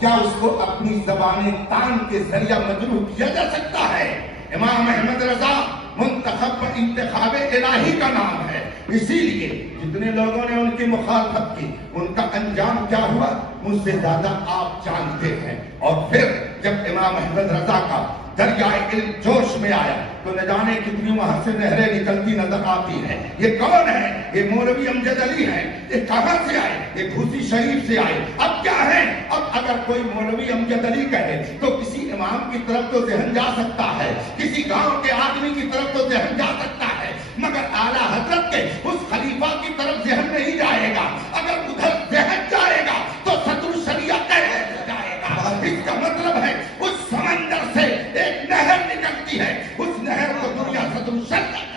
کیا اس کو اپنی زبان تان کے ذریعہ مجروح کیا جا سکتا ہے؟ امام احمد رضا منتخب انتخاب الہی کا نام ہے، اسی لیے جتنے لوگوں نے ان کی مخالفت کی ان کا انجام کیا ہوا مجھ سے زیادہ آپ جانتے ہیں۔ اور پھر جب امام احمد رضا کا دریائے علم جوش میں آیا تو نہ جانے کتنی وہاں سے نہریں نکلتی نظر آتی ہیں۔ یہ کون ہے؟ یہ مولوی امجد علی ہے۔ یہ کہاں سے آئے؟ یہ گھوسی شریف سے آئے۔ اب کیا ہے؟ اب اگر کوئی مولوی امجد علی کہے تو کسی امام کی طرف تو ذہن جا سکتا ہے، کسی گاؤں کے آدمی کی طرف تو ذہن جا سکتا ہے، مگر اعلیٰ حضرت کے اس خلیفہ کی طرف ذہن نہیں جائے گا۔ اگر ادھر ذہن جائے گا تو صدر الشریعہ کیسے جائے گا؟ اس کا مطلب ہے اس سمندر سے ایک نہر نکلتی ہے، اس نہر کو دنیا صدر الشریعہ۔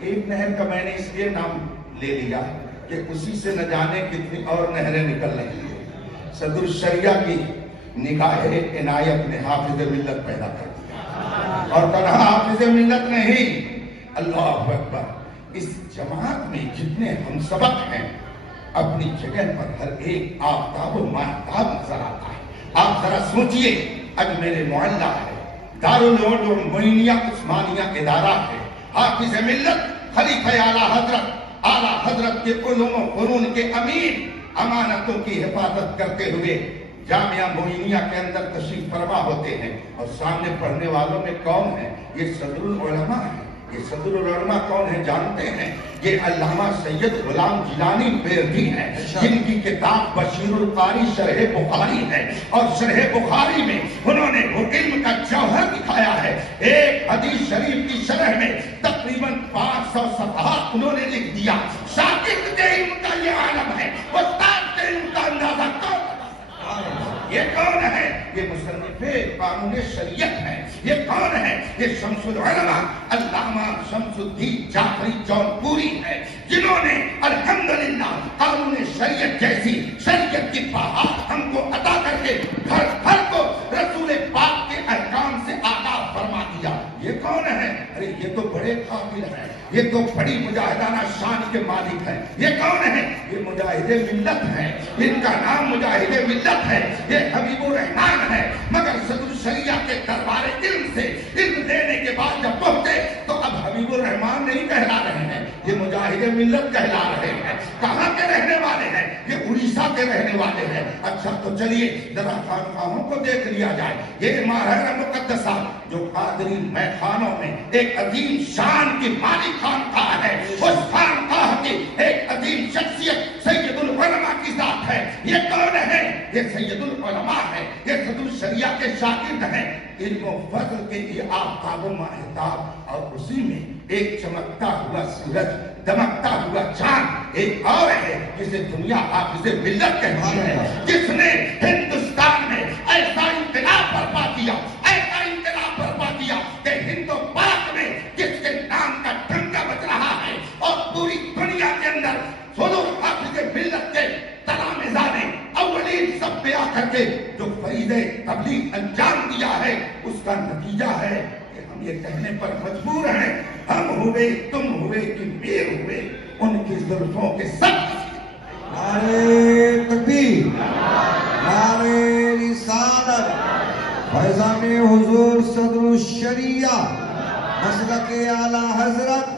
ایک نہر کا میں نے اس لیے نام لے لیا کہ اسی سے نہ جانے کتنی اور نہریں نکل رہی ہیں۔ صدر الشریعہ کی نگاہ عنایت نے حافظ ملت پیدا کر دیا، اور تنہا حافظ ملت نہیں، اللہ اکبر، اس جماعت میں جتنے ہم سبق ہیں اپنی جگہ پر ہر ایک آفتاب و ماہتاب نظر آتا ہے۔ آپ ذرا سوچئے، اب میرے معلّہ ہے، دارالعلوم معینیہ عثمانیہ ادارہ ہے، حافظ ملت خلیفہ اعلیٰ حضرت کے علوم و فنون کے امین امانتوں کی حفاظت کرتے ہوئے جامعہ معینیہ کے اندر تشریف فرما ہوتے ہیں، اور سامنے پڑھنے والوں میں کون ہے؟ یہ صدر العلماء ہے۔ یہ صدر العلماء کون ہے جانتے ہیں؟ یہ علامہ سید غلام جیلانی بیردی ہیں، جن کی کتاب بشیر القاری شرح بخاری ہے، اور شرح بخاری میں انہوں نے وہ علم کا جوہر دکھایا ہے۔ ایک حدیث شریف کی شرح میں تقریباً 500 صفحات انہوں نے لکھ دیا۔ شاگرد کے علم کا یہ عالم ہے، استاد کے علم کا اندازہ کون؟ یہ کون ہے؟ یہ مصنف قانون شریعت ہے۔ یہ کون ہے؟ یہ شمس العلماء علامہ شمس الدین جعفری جونپوری ہے، جنہوں نے الحمدللہ قانون شریعت جیسی شریعت کی بہار ہم کو عطا کر کے گھر گھر کو رسول پاک کے احکام سے آگاہ فرما دیا۔ یہ کون ہے؟ ارے یہ تو بڑے قابل ہیں، یہ تو بڑی مجاہدانہ شان کے مالک ہیں۔ یہ کون ہے؟ یہ مجاہد ملت ہیں، ان کا نام مجاہد ملت ہے۔ یہ حبیب الرحمان ہے، مگر صدر الشریعہ کے دربار علم سے علم دینے کے بعد جب پہنچے تو اب حبیب الرحمان نہیں کہلا رہے ہیں، یہ مجاہد ملت کہلا رہے ہیں۔ کہاں کے رہنے والے ہیں؟ یہ اڑیسہ کے رہنے والے ہیں۔ اچھا تو چلیے ذرا خانقاہوں کو دیکھ لیا جائے۔ یہ ماہرہ مقدسہ جو قادری میخانوں میں ایک عظیم شان کی مالک خانقاہ ہے، اس خانقاہ کی ایک عظیم شخصیت سید العلماء کی ذات ہے۔ یہ کون ہے؟ یہ سید العلماء ہے، یہ صدر الشریعہ کے شاگرد ہیں۔ علم و فضل کے یہ آفتاب و ماہتاب، اور اسی میں ایک چمکتا ہوا سورج، دمکتا ہوا چاند ایک اور ہے جسے دنیا حافظ ملت کہتی ہے، جس نے ہندوستان میں ایسا انقلاب برپا کیا، ایسا انقلاب برپا کیا کہ ہند و پاک میں جس کے نام کا ڈنکا بج رہا ہے، اور پوری دنیا کے اندر حضور حافظ ملت کے تلامذہ نے اولین سب پہ آ کر کے جو فریضہ تبلیغ انجام دیا ہے، اس کا نتیجہ ہے کہ ہم یہ کہنے پر مجبور ہیں، ہم ہوئے، تم ہوئے کہ میر ہوئے، ان کی زلفوں کے سب۔ نعرہ تکبیر، نعرہ رسالت، فیضان حضور صدر الشریعہ، مسلک اعلیٰ حضرت،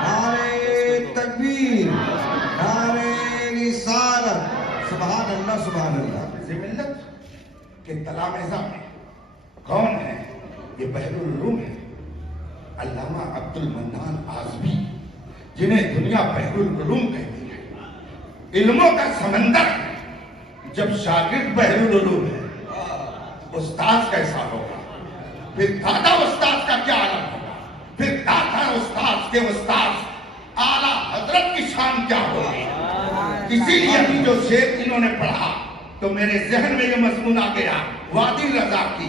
نعرہ تکبیر، نعرہ رسالت، سبحان اللہ سبحان اللہ۔ ملت کے تلامذہ میں کون ہے؟ یہ بحر العلوم ہے، علامہ عبد المنان اعظمی، جنہیں دنیا بحر العلوم کہتی ہے، علموں کا سمندر ہے۔ جب شاگرد بحر العلوم ہے، استاد کیسا ہوگا؟ پھر دادا استاد کا کیا عالم ہوگا؟ پھر دادا استاد کے استاد اعلیٰ حضرت کی شان کیا ہوگی؟ اسی لیے ابھی جو شعر انہوں نے پڑھا تو میرے ذہن میں یہ مضمون آ گیا، وادی رضا کی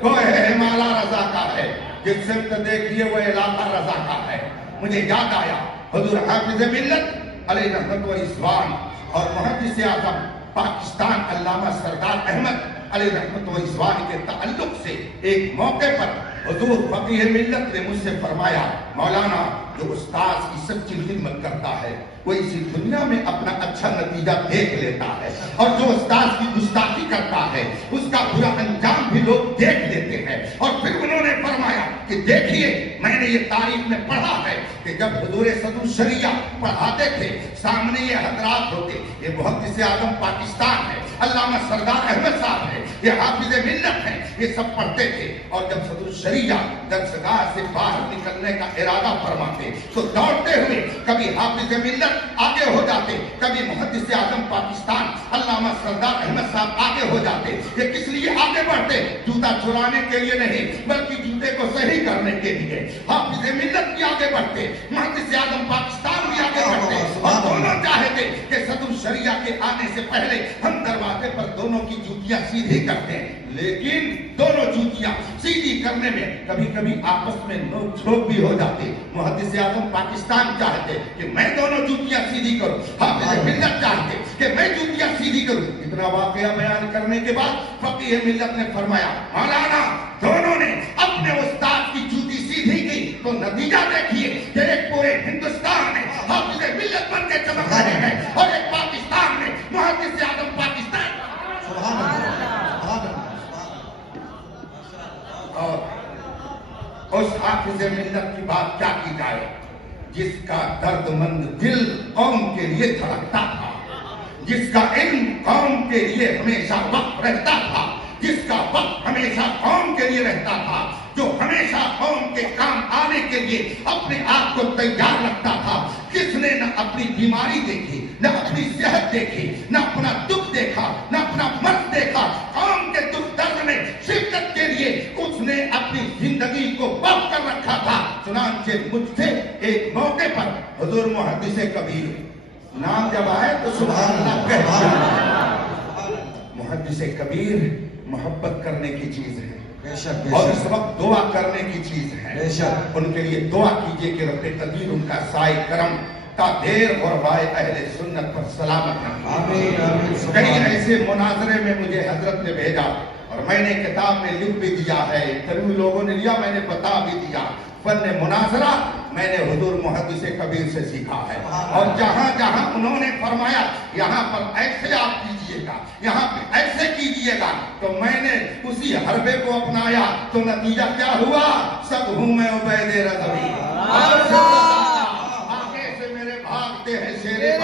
کوئی ہے مالا رضا کا ہے، جس سمت دیکھیے وہ علاقہ رضا کا ہے۔ مجھے یاد آیا حضور حافظ ملت علیہ رحمت و رضوان اور محدث اعظم پاکستان علامہ سردار احمد علیہ رحمت و رضوان کے تعلق سے ایک موقع پر حضور فقیہ ملت نے مجھ سے فرمایا مولانا جو استاذ کی سچی خدمت کرتا ہے وہ اسی دنیا میں اپنا اچھا نتیجہ دیکھ لیتا ہے اور جو استاذ کی گستاخی کرتا ہے اس کا برا انجام بھی لوگ دیکھ لیتے ہیں اور پھر انہوں نے فرمایا کہ دیکھیے میں نے یہ تاریخ میں پڑھا ہے کہ جب حضور صدر الشریعہ پڑھاتے تھے سامنے یہ حضرات ہوتے یہ محدث اعظم پاکستان ہے علامہ سردار احمد صاحب ہے یہ حافظ ملت ہے یہ سب پڑھتے تھے اور جب صدر الشریعہ درسگاہ سے باہر نکلنے کا ارادہ فرماتے تو دوڑتے ہوئے کبھی حافظ ملت آگے ہو جاتے کبھی محدث اعظم پاکستان علامہ سردار احمد صاحب آگے ہو جاتے یہ کس لیے آگے بڑھتے جوتا چرانے کے لیے نہیں بلکہ جوتے کو صحیح کرنے کے لیے حافظ ملت بھی آگے بڑھتے محدث اعظم پاکستان بھی آگے بڑھتے اور دونوں چاہتے کہ صدر الشریعہ کے آنے سے پہلے ہم دروازے پر دونوں کی جوتیاں سیدھی کرتے ہیں لیکن دونوں جوتیاں سیدھی کرنے میں کبھی کبھی آپس میں نوک جھوک بھی ہو جاتے محدث اعظم پاکستان چاہتے کہ میں دونوں جوتیاں سیدھی کروں حافظ ملت چاہتے کہ میں جوتیاں سیدھی کروں اتنا واقعہ بیان کرنے کے بعد فقیہ ملت نے فرمایا مولانا دونوں نے اپنے استاد کی جوتی سیدھی کی تو نتیجہ دیکھیے کہ ایک پورے ہندوستان میں حافظ ملت بن کے چمک رہے ہیں اور ایک پاکستان میں محدث اعظم پاکستان سبحان اللہ اور اس حافظ ملت کی بات کیا کی جائے جس کا درد مند دل قوم کے لیے دھڑکتا تھا جس کا علم قوم کے لیے ہمیشہ وقت رہتا تھا جس کا وقت ہمیشہ قوم کے لیے رہتا تھا جو ہمیشہ قوم کے کام آنے کے لیے اپنے آپ کو تیار رکھتا تھا کس نے نہ اپنی بیماری دیکھی نہ اپنی صحت دیکھی نہ اپنا دکھ دیکھا نہ اپنا مرض دیکھا قوم کے دکھ درد میں شرکت کے لیے اس نے اپنی زندگی کو وقف کر رکھا تھا چنانچہ مجھ سے ایک موقع پر حضور محدث کبیر نام جب آئے تو سبحان اللہ کہتے محدث کبیر محبت کرنے کی چیز ہے اور اس وقت دعا کرنے کی چیز ہے ان کے لیے دعا کیجئے کہ رب قدیر ان کا سائے کرم تا دیر اور وائے اہل سنت پر سلامت رکھے کہیں ایسے مناظرے میں مجھے حضرت نے بھیجا اور میں نے کتاب میں لکھ بھی دیا ہے انٹرویو لوگوں نے لیا میں نے بتا بھی دیا فن مناظرہ میں نے حضور محدث کبیر سے سیکھا ہے اور جہاں جہاں انہوں نے فرمایا یہاں پر ایسے آپ کیجئے گا یہاں پہ ایسے کیجئے گا تو میں نے اسی حربے کو اپنایا تو نتیجہ کیا ہوا سب ہوں میں عبید رضوی آگے سے میرے بھاگتے ہیں شیر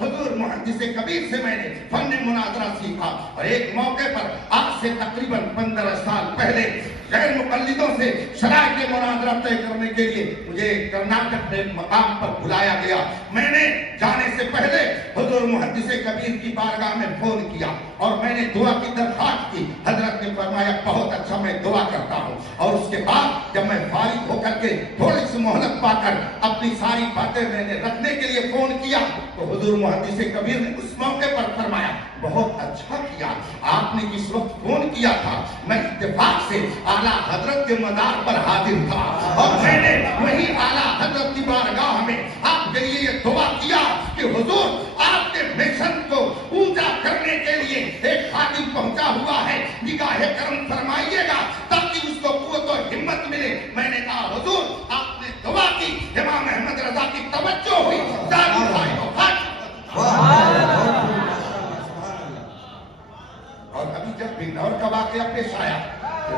حضور محدث کبیر سے میں نے فن مناظرہ سیکھا اور ایک موقع پر آج سے تقریباً 15 سال پہلے غیر مقلدوں سے شرائط مناظرہ طے کرنے کے لیے مجھے کرناٹک میں مقام پر بلایا گیا میں نے جانے سے پہلے حضور محدث کبیر کی بارگاہ میں فون کیا اور میں نے دعا کی درخواست کی حضرت نے فرمایا بہت اچھا میں دعا کرتا ہوں اور اس کے بعد جب میں فارغ ہو کر کے تھوڑی سی مہلت پا کر اپنی ساری باتیں میں نے رکھنے کے لیے فون کیا تو حضور محدث کبیر نے اس موقع پر فرمایا بہت اچھا کیا آپ نے جس وقت فون کیا تھا میں اتفاق سے اعلیٰ حضرت کے مدار پر حاضر تھا اور میں نے وہی اعلیٰ حضرت کی بارگاہ میں آپ کے لیے یہ دعا کیا کہ حضور آپ کے مشن کو اونچا کرنے کے لیے ایک خادم پہنچا ہوا ہے نگاہ کرم فرمائیے گا تاکہ اس کو قوت و ہمت ملے میں نے کہا حضور آپ نے دعا کی امام احمد رضا کی توجہ ہوئی اور ابھی جب بنور کا واقعہ پیش آیا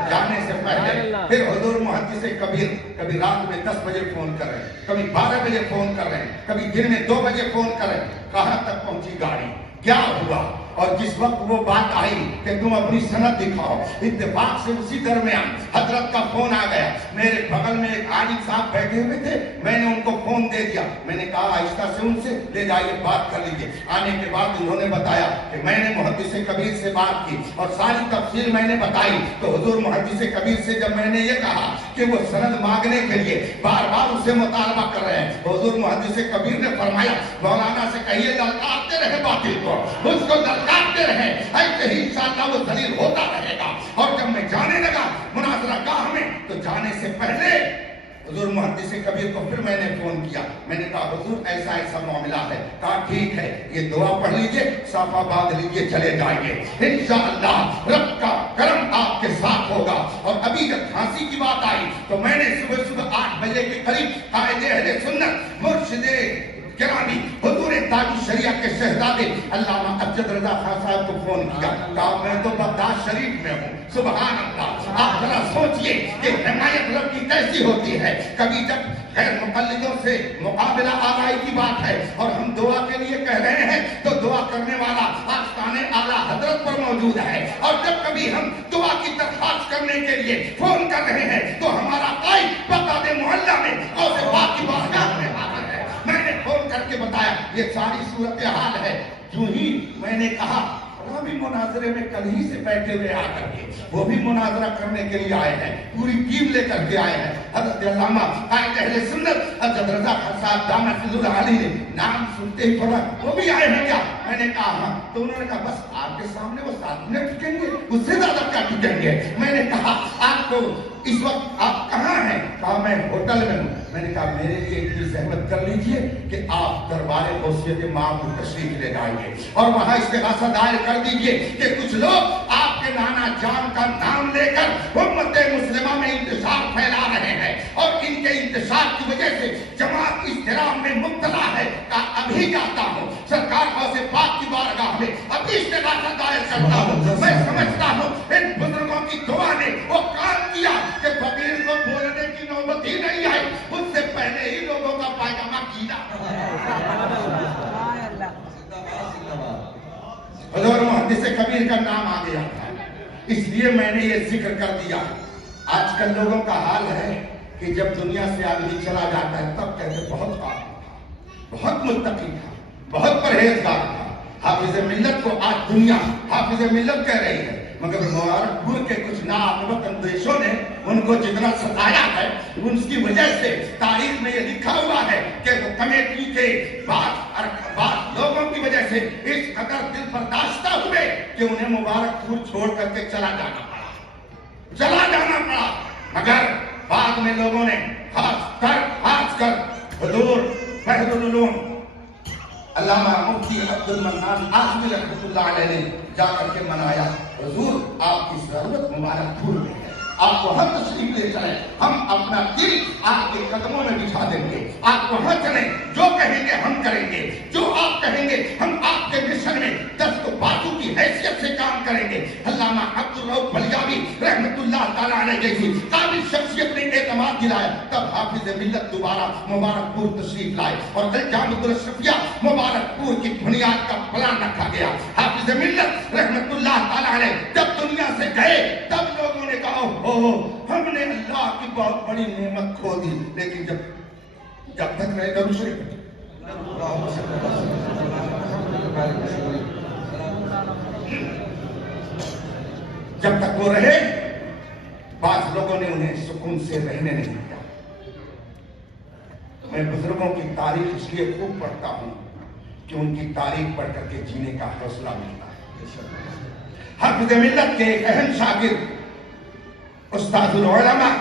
جانے سے پہلے پھر حضور محدث کبیر کبھی رات میں 10 بجے فون کر رہے ہیں کبھی 12 بجے فون کر رہے ہیں کبھی دن میں 2 بجے فون کر رہے ہیں کہاں تک پہنچی گاڑی کیا ہوا اور جس وقت وہ بات آئی کہ تم اپنی سند دکھاؤ اتفاق سے اسی درمیان حضرت کا فون آ گیا میرے بغل میں ایک عالم صاحب بیٹھے ہوئے تھے میں نے ان کو فون دے دیا میں نے کہا آہستہ سے ان سے لے جائیے بات کر لیجیے آنے کے بعد انہوں نے بتایا کہ میں نے محدث کبیر سے بات کی اور ساری تفصیل میں نے بتائی تو حضور محدث کبیر سے جب میں نے یہ کہا کہ وہ سند مانگنے کے لیے بار بار اسے مطالبہ کر رہے ہیں حضور محدث کبیر نے فرمایا مولانا سے کہیے للکارتے رہے باطل کو اس کو للکارتے رہے ایسے ہی انشاءاللہ وہ ذلیل ہوتا رہے گا اور جب میں جانے لگا مناظرہ گاہ میں تو جانے سے پہلے حضور محدث کبیر کو پھر میں نے فون کیا، میں نے کہا حضور ایسا ایسا معاملہ ہے، کہا ٹھیک ہے یہ دعا پڑھ لیجئے، صافہ باندھ لیجئے، چلے جائیں گے انشاءاللہ رب کا کرم آپ کے ساتھ ہوگا۔ اور ابھی جب پھانسی کی بات آئی تو میں نے صبح 8 بجے کے قریب قائد اہل سنت مرشد گرامی حضور تاج الشریعہ کے شہزادے علامہ امجد رضا خان صاحب کو فون کیا، کہا میں تو بغداد شریف میں ہوں۔ سبحان اللہ، آپ ذرا سوچئے کہ حمایت رب کی کیسی ہوتی ہے۔ کبھی جب غیر مقلدوں سے مقابلہ آرائی کی بات ہے اور ہم دعا کے لیے کہہ رہے ہیں تو دعا کرنے والا آستان اعلیٰ حضرت پر موجود ہے، اور جب کبھی ہم دعا کی درخواست کرنے کے لیے فون کر رہے ہیں تو ہمارا قائد بغداد محلہ میں غوث پاک کی بارگاہ میں حاضر ہے۔ میں نے فون کر کے بتایا یہ ساری صورتحال ہے۔ جو ہی میں نے کہا وہ بھی مناظرے میں کل ہی سے بیٹھے ہوئے آ کر کے وہ بھی مناظرہ کرنے کے لیے آئے ہیں، پوری ٹیم لے کر کے آئے ہیں۔ حضرت علامہ قائد اہل سنت حضرت رضا خان صاحب دامت فضل علی نے نام سنتے ہی پڑھا وہ بھی آئے ہیں کیا؟ میں نے کہا ہاں، تو انہوں نے کہا بس آپ کے سامنے وہ 7 منٹ ٹکیں گے، اس سے زیادہ کیا ٹکیں گے؟ میں نے کہا آپ کو اس وقت آپ کہاں ہیں؟ کہا میں ہوٹل میں ہوں۔ میں نے کہا میرے لیے اتنی زحمت کر لیجئے کہ آپ دربار غوثیت مآب تشریف لے جائیں گے اور وہاں استغاثہ دائر کر دیجئے کہ کچھ لوگ آپ کے نانا جان کا نام لے کر امت مسلمہ میں انتشار پھیلا رہے ہیں اور ان کے انتشار کی وجہ سے جماعت اضطراب میں مبتلا ہے۔ کہا ابھی جاتا ہوں سرکار غوث پاک کی بارگاہ میں ابھی استغاثہ دائر کرتا ہوں۔ میں سمجھتا ہوں ان بزرگوں کی دعا نے وہ کام کیا کہ فقیر کو بولنے کی نوبت ہی نہیں آئی، اس سے پہلے ہی لوگوں کا پائجامہ گیلا۔ حضور محدث کبیر کا نام آ گیا تھا، اس لیے میں نے یہ ذکر کر دیا۔ آج کل لوگوں کا حال ہے کہ جب دنیا سے آدمی چلا جاتا ہے تب کہتے بہت عالم تھا، بہت متقی تھا، بہت پرہیزگار تھا، حافظ ملت کو آج دنیا حافظ ملت کہہ رہی ہے۔ مگر مبارک پور کے کچھ ناعاقبت اندیشوں نے ان کو جتنا ستایا ہے ان کی وجہ سے تاریخ میں یہ لکھا ہوا ہے کہ وہ کمیٹی کے بعض لوگوں کی وجہ سے اس قدر دل برداشتہ ہوئے کہ انہیں مبارک پور چھوڑ کر کے چلا جانا پڑا۔ مگر بعد میں لوگوں نے خاص کر حضور فہد العلوم علامہ مفتی عبد المنان اعظمی رحمۃ اللہ علیہ نے جا کر کے منایا، حضور آپ کی ضرورت مبارک پور میں ہے، آپ وہاں تشریف لے چلیں، ہم اپنا دل آپ کے قدموں میں بچھا دیں گے، آپ وہاں چلیں، جو کہیں گے ہم کریں گے، جو آپ کہیں گے ہم آپ کے مشن میں دست و بازو کی حیثیت سے کام کریں گے۔ علامہ عبد الرؤف بلیاوی رحمۃ اللہ تعالیٰ علیہ جیسی قابل شخصیت نے اعتماد دلایا، تب حافظ ملت دوبارہ مبارک پور تشریف لائے اور الجامعۃ الاشرفیہ مبارک پور کی بنیاد کا پلان رکھا گیا۔ حافظ ملت رحمۃ اللہ تعالیٰ علیہ جب دنیا سے گئے تب لوگوں نے کہا ہم نے اللہ کی بہت بڑی نعمت کھو دی، لیکن جب تک رہے درود شریف جب تک وہ رہے بعض لوگوں نے انہیں سکون سے رہنے نہیں دیا۔ میں بزرگوں کی تاریخ اس لیے خوب پڑھتا ہوں کہ ان کی تاریخ پڑھ کر کے جینے کا حوصلہ ملتا ہے۔ حافظ ملت کے ایک اہم شاگرد استاد العلماء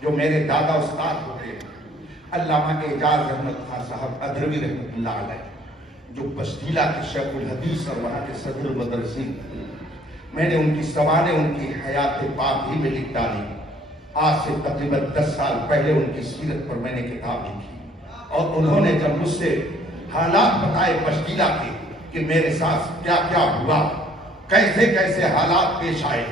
جو میرے دادا استاد ہوتے علامہ اعجاز احمد خان صاحب ادھروی رحمۃ اللہ علیہ، جو بسٹیلا کے شیخ الحدیث اور وہاں کے صدر المدرسین، میں نے ان کی سوانح ان کی حیات پاک ہی میں لکھ ڈالی۔ آج سے تقریباً 10 سال پہلے ان کی سیرت پر میں نے کتاب لکھی اور انہوں نے جب مجھ سے حالات بتائے بسٹیلا کے کہ میرے ساتھ کیا کیا ہوا، کیسے کیسے حالات پیش آئے،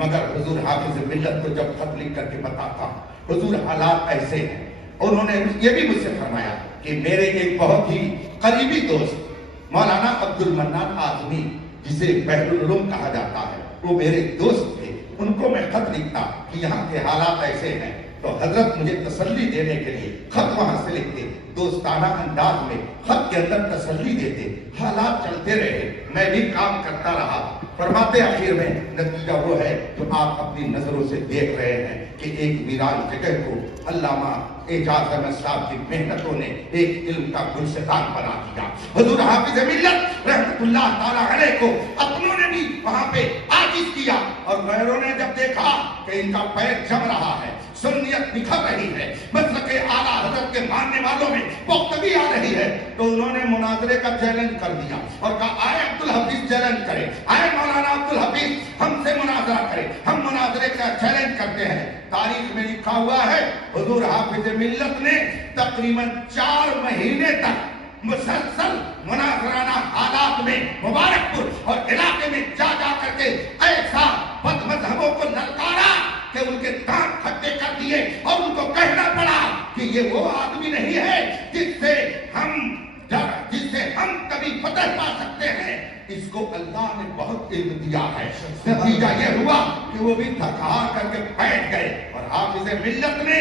مگر حضور حافظ ملت کو جب خط لکھ کر کے بتاتا حضور حالات ایسے ہیں، انہوں نے یہ بھی مجھ سے فرمایا کہ میرے ایک بہت ہی قریبی دوست مولانا عبد المنان اعظمی جسے بحر العلوم کہا جاتا ہے، وہ میرے دوست تھے، ان کو میں خط لکھتا کہ یہاں کے حالات ایسے ہیں تو حضرت مجھے تسلی دینے کے لیے خط وہاں سے لکھتے، دوستانہ انداز میں خط کے اندر تسلی دیتے، حالات چلتے رہے، میں بھی کام کرتا رہا۔ فرماتے آخر میں نتیجہ وہ ہے جو آپ اپنی نظروں سے دیکھ رہے ہیں کہ ایک ویران جگہ کو علامہ اعجاز احمد صاحب کی محنتوں نے ایک علم کا گلشتان بنا دیا۔ حضور حافظ ملت رحمۃ اللہ تعالیٰ علیہ کو اپنوں نے بھی وہاں پہ عاجز کیا اور غیروں نے جب دیکھا کہ ان کا پیر جم رہا ہے، سنیت نکھر رہی ہے، مسلک اعلیٰ حضرت کے ماننے والوں میں پختگی آ رہی ہے، تو انہوں نے مناظرے کا چیلنج کر دیا اور کہا آئے عبدالحفیظ چیلنج کرے، آئے مولانا عبدالحفیظ ہم سے مناظرہ کرے، ہم مناظرے کا چیلنج کرتے ہیں۔ تاریخ میں لکھا ہوا ہے حضور حافظ ملت نے تقریباً 4 مہینے تک مسلسل مناظرانہ حالات میں مبارک پور اور علاقے میں جا کر کے ایسا بد مذہبوں کو للکارا کہ ان کے دانت کھٹے کر دیے اور ان کو کہنا پڑا کہ یہ وہ آدمی نہیں ہے جس سے ہم کبھی فتح پا سکتے ہیں، اس کو اللہ نے بہت علم دیا ہے۔ نتیجہ یہ ہوا کہ وہ بھی تھک ہار کر کے بیٹھ گئے اور حافظ ملت نے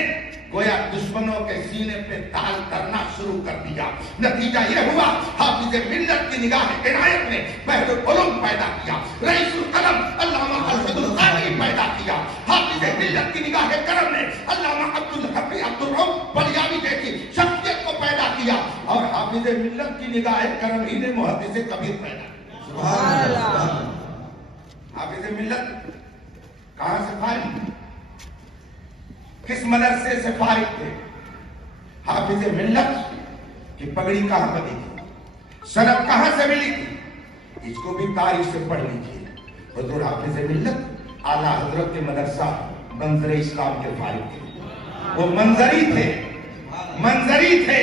گویا دشمنوں کے سینے پہ تال کرنا شروع کر دیا۔ نتیجہ یہ ہوا حافظ ملت کی نگاہ عنایت نے بحر العلوم پیدا کیا، رئیس القلم علامہ ارشد القاری پیدا کیا، حافظ ملت کی نگاہ کرم نے علامہ عبدالحفیظ عبدالرؤف بلیاوی جیسی شخصیت کو پیدا کیا، اور حافظ ملت کی نگاہ کرم ہی نے محدث کبیر پیدا کیا۔ سبحان اللہ۔ حافظ ملت کہاں سے فارغ، کس مدرسے سے فارغ تھے؟ حافظ ملت کی پگڑی کہاں بنی تھی، سند کہاں سے ملی تھی، اس کو بھی تاریخ سے پڑھ لیجیے۔ حضور حافظ ملت اعلیٰ حضرت کے مدرسہ منظر اسلام کے فارغ تھے، وہ منظری تھے،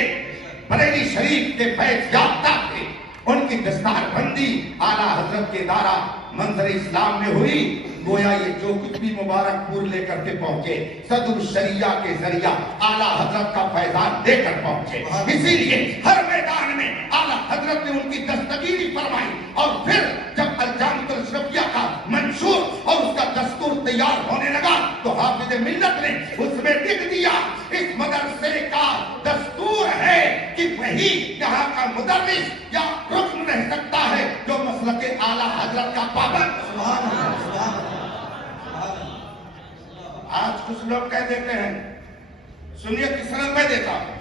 بریلی شریف کے فیض یافتہ تھے، ان کی دستار بندی اعلیٰ حضرت کے ادارہ منظر اسلام میں ہوئی، گویا یہ جو کچھ بھی مبارک پور لے کر کے پہنچے صدر الشریعہ کے ذریعہ اعلیٰ حضرت کا فیضان دے کر پہنچے۔ اسی لیے ہر میدان میں اعلیٰ حضرت نے ان کی دستگیری فرمائی، اور پھر جب الجامع الاشرفیہ کا منشور اور اس کا دستور تیار ہونے لگا تو حافظ ملت نے اس میں لکھ دیا اس مدرسے کا دستور ہے کہ وہی یہاں کا مدرس یا رکن رہ سکتا ہے جو مسلک اعلیٰ حضرت کا پابند۔ آج کچھ لوگ کہہ دیتے ہیں سنیت کی سند میں دیتا ہوں،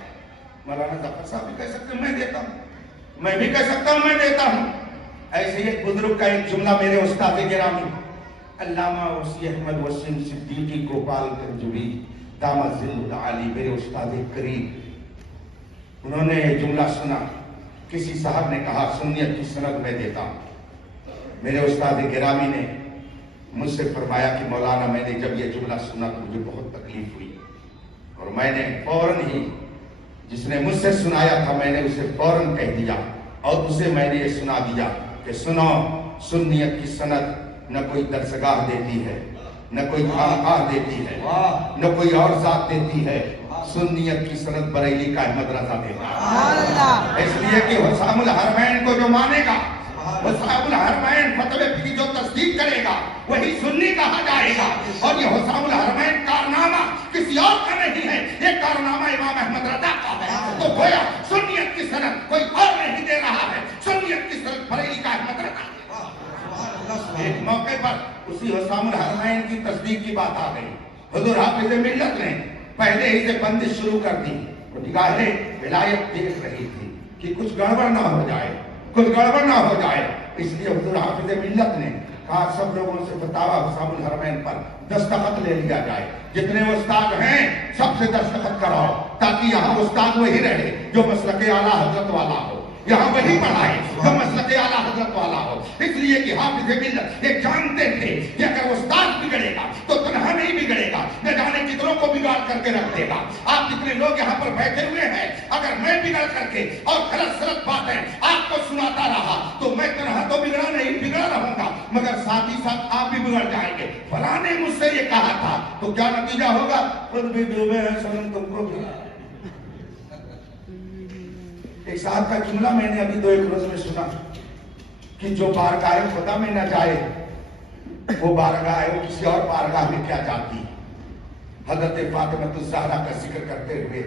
مولانا ظفر صاحب بھی کہہ سکتے ہیں میں دیتا ہوں، میں بھی کہہ سکتا ہوں میں دیتا ہوں۔ ایسے ایک بزرگ کا ایک جملہ میرے استاد گرامی علامہ وسیع احمد وسیم صدیقی گوپال کنجوی دامت ظل العالی، میرے استاد قریب، انہوں نے یہ جملہ سنا، کسی صاحب نے کہا سنیت کی سند میں دیتا ہوں۔ میرے استاد گرامی نے مجھ سے فرمایا کہ مولانا میں نے جب یہ جملہ سنا تو مجھے بہت تکلیف ہوئی، اور میں نے فوراً ہی جس نے مجھ سے سنایا تھا میں نے اسے فوراً کہہ دیا، اور اسے میں نے یہ سنا دیا کہ سنو، سنیت کی سند نہ کوئی درسگاہ دیتی ہے، نہ کوئی خانقاہ دیتی ہے، نہ کوئی اور ذات دیتی ہے، سنیت کی سند بریلی کا احمد رضا دیتا ہے۔ اس لیے کہ حسام الحرمین کو جو مانے گا، حسام الحرمین فتوے کی جو تصدیق کرے گا وہی سنی کہا جائے گا، اور یہ حسام الحرمین کارنامہ کسی اور کا نہیں ہے، یہ کارنامہ امام احمد رضا کا ہے۔ تو گویا سنیت کی سند کوئی اور نہیں دے رہا ہے، سنیت کی سند بریلی کا احمد رضا۔ ایک موقع پر اسی حسام الحرمین کی تصدیق کی بات آ گئی، حضور حافظ ملت نے پہلے ہی سے بندش شروع کر دی، وہ نگاہ ولایت دیکھ رہی تھی کہ کچھ گڑبڑ نہ ہو جائے، کچھ گڑبڑ نہ ہو جائے، اس لیے حضور حافظ ملت نے کہا سب لوگوں سے فتاویٰ حسام الحرمین پر دستخط لے لیا جائے، جتنے استاد ہیں سب سے دستخط کراؤ، تاکہ یہاں استاد وہی رہے جو مسلک اعلیٰ حضرت والا ہو، یہاں وہی پڑھائے جو مسلک اعلیٰ حضرت والا ہو۔ اس لیے کہ حافظ ملت یہ جانتے تھے کہ اگر استاد بگڑے گا تو تنہا نہیں بگڑے گا، نہ جانے کتنوں کو بگاڑ کر کے رکھ دے گا۔ آپ جتنے لوگ یہاں پر بیٹھے ہوئے ہیں، اگر میں بگڑ کر کے اور غلط غلط باتیں آپ کو سناتا رہا تو میں تنہا تو بگڑا نہیں، بگڑا رہوں گا، مگر ساتھ ہی ساتھ آپ بھی بگڑ جائیں گے۔ فلاں نے مجھ سے یہ کہا تھا تو کیا نتیجہ ہوگا؟ خود بھی ڈوبے ہیں سنن تم کو بھی۔ ایک صاحب کا جملہ میں نے ابھی 2-1 روز میں سنا کہ جو بارگاہ خدا میں نہ جائے وہ بارگاہ ہے وہ کسی اور بارگاہ میں کیا جاتی۔ حضرت فاطمہ الزہرا کا ذکر کرتے ہوئے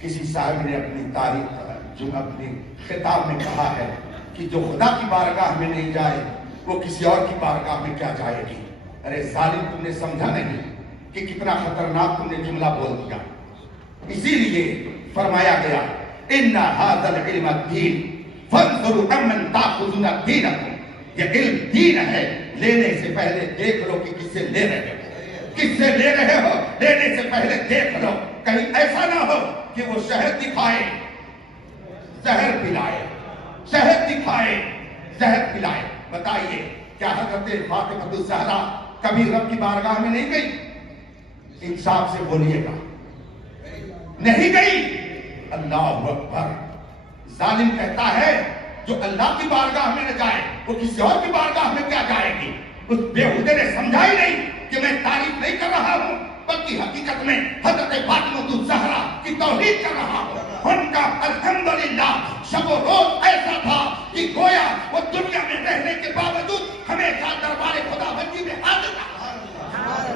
کسی صاحب نے اپنی تاریخ جو اپنی خطاب میں کہا ہے کہ جو خدا کی بارگاہ میں نہیں جائے وہ کسی اور کی بارگاہ میں کیا جائے گی۔ ارے ظالم، تم نے سمجھا نہیں کہ کتنا خطرناک تم نے جملہ بول دیا۔ اسی لیے فرمایا گیا ان ھذا العلم الدین فانظروا امن تاخذون دینکم، یہ علم دین ہے، لینے سے پہلے دیکھ لو کہ کس سے لے رہے ہو، کس سے لے رہے ہو؟ لینے سے پہلے دیکھ لو، کہیں ایسا نہ ہو کہ وہ شہد دکھائے زہر پلائے، شہد دکھائے زہر پلائے۔ بتائیے کیا حضرت فاطمہ الزہرا کبھی رب کی بارگاہ میں نہیں گئی؟ انصاف سے بولیے گا، نہیں گئی؟ اللہ اکبر۔ ظالم کہتا ہے جو اللہ کی بارگاہ میں نہ جائے وہ کسی اور کی بارگاہ میں کیا جائے گی؟ اس بےہودے نے سمجھا ہی نہیں کہ میں تعریف نہیں کر رہا ہوں بلکہ حقیقت میں حضرت فاطمہ الزہرا کی توحید کر رہا ہوں۔ ان کا الحمدللہ شب و روز ایسا تھا کہ گویا وہ دنیا میں رہنے کے باوجود ہمیشہ دربار خدا بندی میں حاضر تھا۔